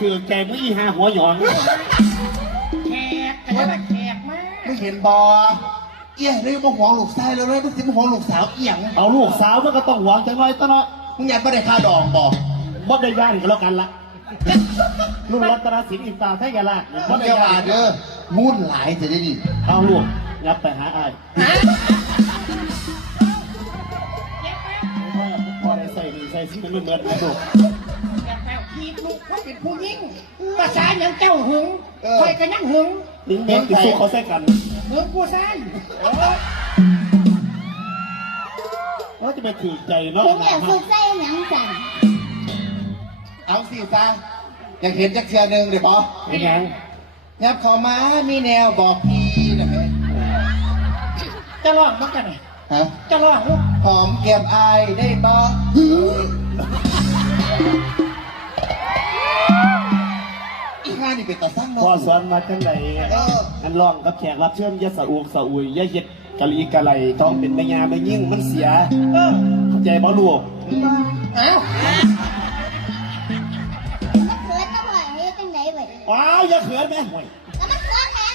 ถือแกงไม่อีหาหัวหยองแขกแต่ว่าแขกมากไม่เห็นบอเอี้ยเลยมาหวงลูกชายเลยไม่สิมาหวงลูกสาวเอี้ยงเอาลูกสาวมันก็ต้องหวงจังไรตะเนาะมึงอยากไม่ได้ค่าดองบอกบ่ได้ย่านก็แล้วกันละลูกรัตนศิลป์อินตาไทยกะลาบ่ได้ย่านเด้อมุ่นหลายจะได้ดิเอาลูกยับไปหาอ้ายพอได้ใส่ดีใส่ซิมันเหมือนไอ้ลูกอยากแปลทีลูกเขาเป็นผู้ยิ่งภาษาอย่างเจ้าหึงคอยกันยังหึงลิ้นเม็ดติดสู้เขาใส่กันหึงผู้ชายว่าจะไปถือใจเนาะผมอยากสุดใจหนังจันเอาสิซะอยากเห็นจักเชือหนึ่งเดี๋ยวบอเป็นยังยับขอมามีแนวบอกพี่นะแม่จะลองมั้งกันไหมฮะจะลองลูกหอมแก้มอายได้บออีกงานนี่เป็นต่อสร้างพ่อสอนมาจังไหนอันร้องกับแขกรับเชิญยะสะอุกสะอุยยะเย็ดกะลีกะไหลท้องเป็นแม่ยาไม่ยิ่งมันเสียเข้าใจบ่ลูกเอ้ามันเขินนะพ่อเฮ้ยจังไหนเว้ยว้าวอย่าเขินแม่ห่วยแล้วมันเขินแม่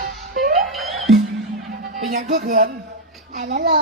เป็นยังก็เขินไอ้แล้วรอ